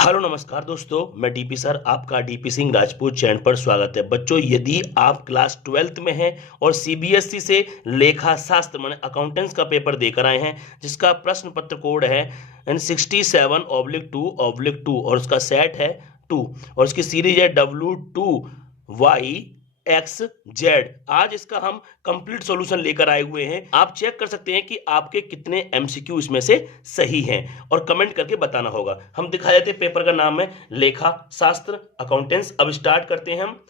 Hello नमस्कार दोस्तों, मैं डीपी सर आपका डीपी सिंह राजपूत चैनल पर स्वागत है। बच्चों, यदि आप क्लास 12th में हैं और सीबीएसई से लेखा शास्त्र माने अकाउंटेंट्स का पेपर देकर आए हैं जिसका प्रश्न पत्र कोड है 67/2/2 और उसका सेट है 2 और इसकी सीरीज है W2YXZ। आज इसका हम कंप्लीट सॉल्यूशन लेकर आए हुए हैं। आप चेक कर सकते हैं कि आपके कितने एमसीक्यू इसमें से सही हैं और कमेंट करके बताना होगा। हम दिखा देते हैं, पेपर का नाम है लेखा शास्त्र अकाउंटेंट्स। अब स्टार्ट करते हैं। हम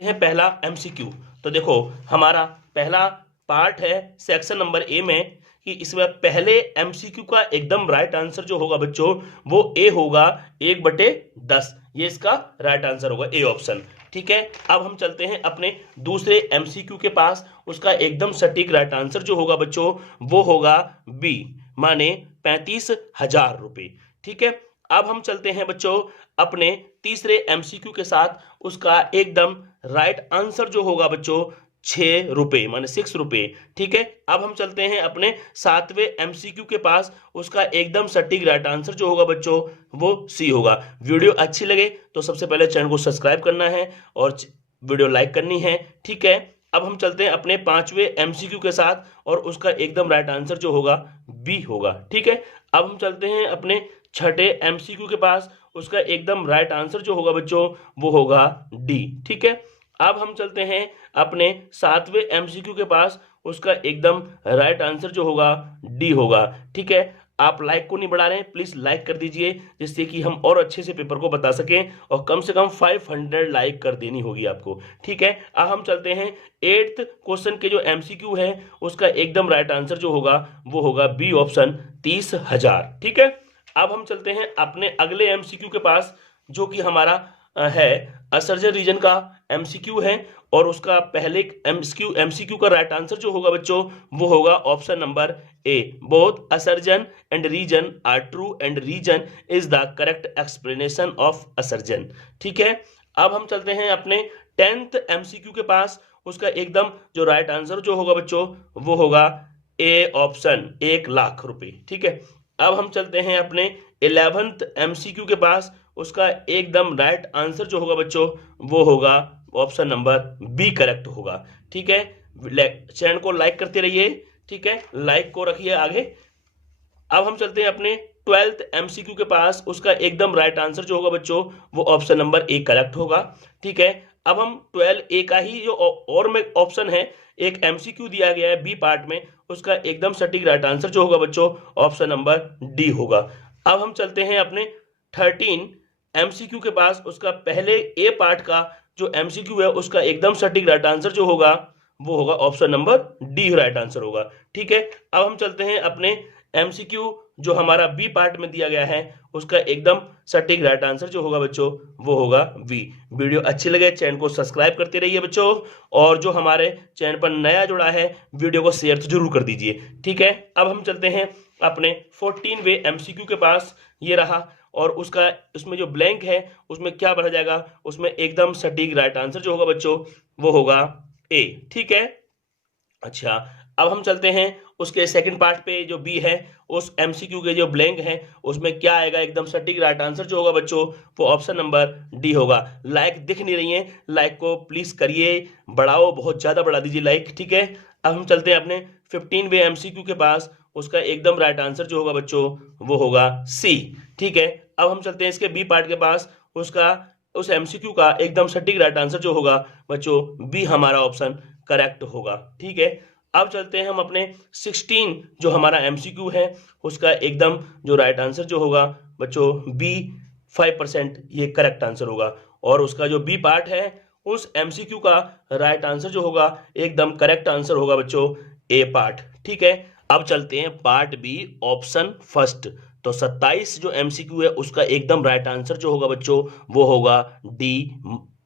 पहला एमसीक्यू। तो देखो, हमारा पहला पार्ट है सेक्शन नंबर ए में कि इसमें पहले एमसीक्यू का एकदम राइट आंसर जो होगा बच्चों वो ए होगा 1/10। ये इसका राइट आंसर होगा, ए ऑप्शन। ठीक है, अब हम चलते हैं अपने दूसरे एमसीक्यू के पास। उसका एकदम सटीक राइट आंसर जो होगा बच्चों वो होगा बी, माने 35,000 रुपए। ठीक है, अब हम चलते हैं बच्चों अपने तीसरे एमसीक्यू के साथ। उसका एकदम राइट आंसर जो होगा बच्चों 6 रुपए, माने 6 रुपए। ठीक है, अब हम चलते हैं अपने सातवें एमसीक्यू के पास। उसका एकदम सटीक राइट आंसर जो होगा बच्चों वो सी होगा। वीडियो अच्छी लगे तो सबसे पहले चैनल को सब्सक्राइब करना है और वीडियो लाइक करनी है। ठीक है, अब हम चलते हैं अपने पांचवें एमसीक्यू के साथ और उसका एकदम राइट आंसर जो होगा बी होगा। ठीक है, अब हम चलते हैं अपने छठे एमसीक्यू के पास। उसका एकदम राइट आंसर जो होगा बच्चों वो होगा डी। ठीक है, अब हम चलते हैं अपने सातवें एमसीक्यू के पास। उसका एकदम राइट आंसर जो होगा डी होगा। ठीक है, आप लाइक को नहीं बढ़ा रहे हैं, प्लीज लाइक कर दीजिए जिससे कि हम और अच्छे से पेपर को बता सकें और कम से कम 500 लाइक कर देनी होगी आपको। ठीक है, अब हम चलते हैं 8th क्वेश्चन के जो एमसीक्यू है उसका एकदम राइट आंसर जो होगा वो होगा बी ऑप्शन 30,000। ठीक है, अब हम चलते हैं अपने अगले एमसीक्यू के पास जो कि हमारा है असर्जन रीजन का एमसीक्यू है और उसका पहले एमसीक्यू का राइट आंसर जो होगा बच्चों वो होगा option number A. Both assertion and reason are true and reason is the correct explanation of assertion. ठीक है, अब हम चलते हैं अपने 10th एमसीक्यू के पास। उसका एकदम जो राइट आंसर जो होगा बच्चों वो होगा ए ऑप्शन 1,00,000 रुपए। ठीक है, अब हम चलते हैं अपने 11th एमसीक्यू के पास। उसका एकदम राइट आंसर जो होगा बच्चों वो होगा ऑप्शन नंबर बी करेक्ट होगा। ठीक है, चैनल को लाइक करते रहिए। ठीक है, लाइक को रखिए आगे। अब हम चलते हैं अपने 12th एमसीक्यू के पास। उसका एकदम राइट आंसर जो होगा बच्चों वो ऑप्शन नंबर ए करेक्ट होगा। ठीक है, अब हम 12A का ही जो और में ऑप्शन है, एक एमसीक्यू दिया गया है बी पार्ट में, उसका एकदम सटीक राइट आंसर जो होगा बच्चों ऑप्शन नंबर डी होगा। अब हम चलते हैं अपने 13 एमसीक्यू के पास। उसका पहले ए पार्ट का जो एमसीक्यू है उसका एकदम सटीक राइट आंसर जो होगा वो होगा option number D right answer होगा। ठीक है, अब हम चलते हैं अपने एमसीक्यू जो हमारा बी पार्ट में दिया गया है उसका एकदम सटीक राइट आंसर जो होगा बच्चों वो होगा बी। वीडियो अच्छी लगे चैनल को सब्सक्राइब करते रहिए बच्चों, और जो हमारे चैनल पर नया जुड़ा है वीडियो को शेयर तो जरूर कर दीजिए। ठीक है, अब हम चलते हैं अपने 14वें एमसीक्यू के पास। ये रहा, और उसका उसमें जो ब्लैंक है उसमें क्या भरा जाएगा, उसमें एकदम सटीक राइट आंसर जो होगा बच्चों वो होगा ए। ठीक है, अच्छा, अब हम चलते हैं उसके सेकंड पार्ट पे जो बी है उस एमसीक्यू के जो ब्लैंक है उसमें क्या आएगा, एकदम सटीक राइट आंसर जो होगा बच्चों वो ऑप्शन नंबर डी होगा। लाइक दिख नहीं रही है, लाइक को प्लीज करिए, बढ़ाओ, बहुत ज्यादा बढ़ा दीजिए लाइक। ठीक है, अब हम चलते हैं अपने 15वें एमसीक्यू के पास। उसका एकदम राइट आंसर जो होगा बच्चों वो होगा सी। ठीक है, अब हम चलते हैं इसके बी पार्ट के पास। उसका उस एमसीक्यू का एकदम सटीक राइट आंसर जो होगा बच्चों बी हमारा ऑप्शन करेक्ट होगा। ठीक है, अब चलते हैं हम अपने 16 जो हमारा एमसीक्यू है उसका एकदम जो राइट आंसर जो होगा बच्चों बी 5% ये करेक्ट आंसर होगा, और उसका जो बी पार्ट है उस एमसीक्यू का राइट आंसर जो होगा एकदम करेक्ट आंसर होगा बच्चों ए पार्ट। ठीक है, अब चलते हैं पार्ट बी ऑप्शन फर्स्ट। तो 27 जो एमसीक्यू है उसका एकदम राइट आंसर जो होगा बच्चों वो होगा डी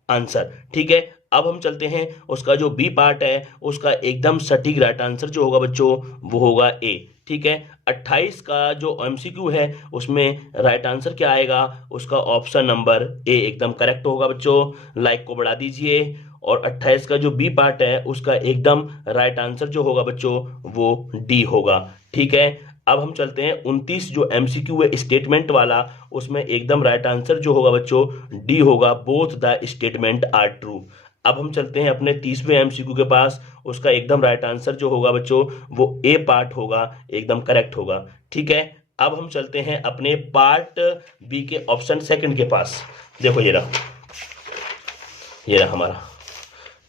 आंसर। ठीक है, अब हम चलते हैं उसका जो बी पार्ट है उसका एकदम सटीक राइट आंसर जो होगा बच्चों वो होगा ए। ठीक है, 28 का जो एमसीक्यू है उसमें राइट आंसर क्या आएगा, उसका ऑप्शन नंबर ए एकदम करेक्ट होगा बच्चों। लाइक को बढ़ा दीजिए, और 28 का जो बी पार्ट है उसका एकदम राइट आंसर जो होगा बच्चों वो डी होगा। ठीक है, अब हम चलते हैं 29 जो एमसीक्यू है स्टेटमेंट वाला, उसमें एकदम राइट आंसर जो होगा बच्चों डी होगा, both the statement are true. अब हम चलते हैं अपने 30वें एमसीक्यू के पास, उसका एकदम राइट आंसर जो होगा बच्चों वो ए पार्ट होगा, एकदम करेक्ट होगा। ठीक है, अब हम चलते हैं अपने पार्ट बी के ऑप्शन सेकंड के पास। देखो ये रहा हमारा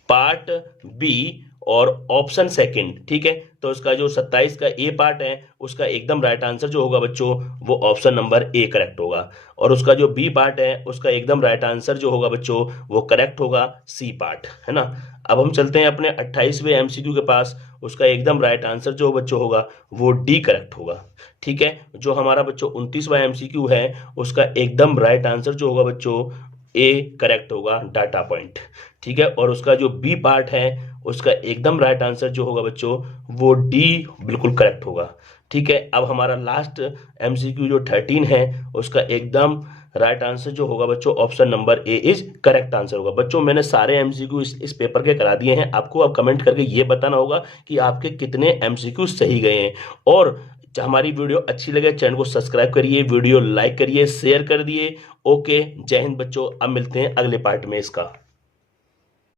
पार्ट बी और ऑप्शन सेकंड। ठीक है, तो उसका जो 27 का ए पार्ट है उसका एकदम राइट आंसर जो होगा बच्चों वो ऑप्शन नंबर ए करेक्ट होगा, और उसका जो बी पार्ट है उसका एकदम राइट आंसर जो होगा बच्चों वो करेक्ट होगा, सी पार्ट, है ना। अब हम चलते हैं अपने 28वें एमसीक्यू के पास, उसका एकदम राइट आंसर जो बच्चों होगा वो डी करेक्ट होगा। ठीक है, जो हमारा बच्चों 29वां एमसीक्यू है उसका एकदम राइट आंसर जो होगा बच्चों ए करेक्ट होगा, डाटा पॉइंट। ठीक है, और उसका जो बी पार्ट है उसका एकदम राइट आंसर जो होगा बच्चों वो डी बिल्कुल करेक्ट होगा। ठीक है, अब हमारा लास्ट एमसीक्यू जो 13 है उसका एकदम राइट आंसर जो होगा बच्चों option number A is correct answer होगा। बच्चों मैंने सारे एमसीक्यू इस पेपर के करा दिए हैं, आपको अब कमेंट करके ये बताना होगा कि आपके कितने एमसीक्यू सही गए हैं। और हमारी वीडियो अच्छी लगे चैनल को सब्सक्राइब करिए, वीडियो लाइक करिए, शेयर कर दिए। ओके, जय हिंद बच्चों, अब मिलते हैं अगले पार्ट में इसका।